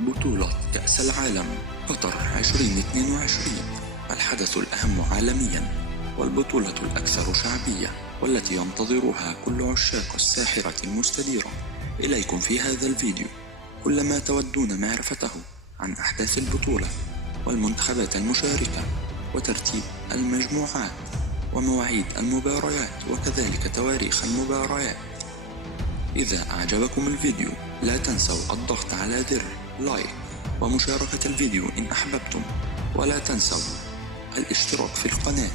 بطولة كأس العالم قطر 2022 الحدث الأهم عالميا والبطولة الأكثر شعبية والتي ينتظرها كل عشاق الساحرة المستديرة. إليكم في هذا الفيديو كل ما تودون معرفته عن أحداث البطولة والمنتخبات المشاركة وترتيب المجموعات ومواعيد المباريات وكذلك تواريخ المباريات. إذا أعجبكم الفيديو لا تنسوا الضغط على زر لايك ومشاركة الفيديو إن أحببتم، ولا تنسوا الاشتراك في القناة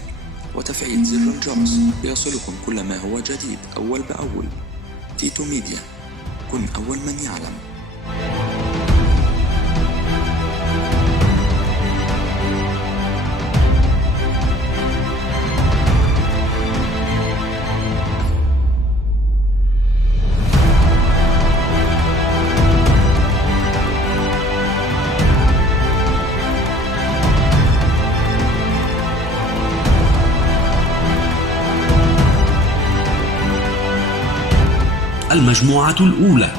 وتفعيل زر الجرس ليصلكم كل ما هو جديد أول بأول. تيتو ميديا، كن أول من يعلم. المجموعة الأولى: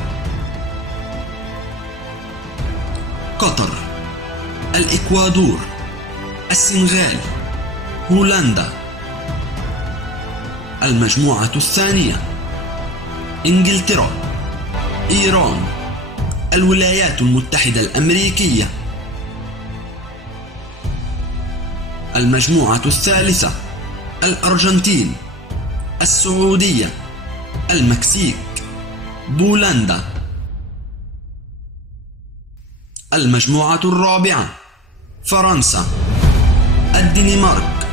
قطر، الإكوادور، السنغال، هولندا. المجموعة الثانية: إنجلترا، إيران، الولايات المتحدة الأمريكية. المجموعة الثالثة: الأرجنتين، السعودية، المكسيك، بولندا. المجموعة الرابعة: فرنسا، الدنمارك،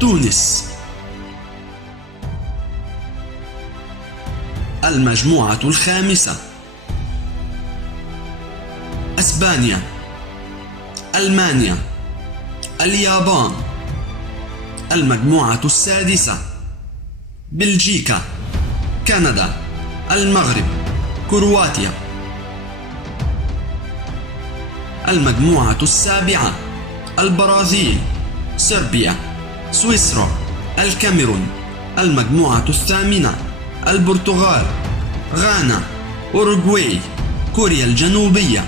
تونس. المجموعة الخامسة: أسبانيا، ألمانيا، اليابان. المجموعة السادسة: بلجيكا، كندا، المغرب، كرواتيا. المجموعة السابعة: البرازيل، صربيا، سويسرا، الكاميرون. المجموعة الثامنة: البرتغال، غانا، أوروغواي، كوريا الجنوبية.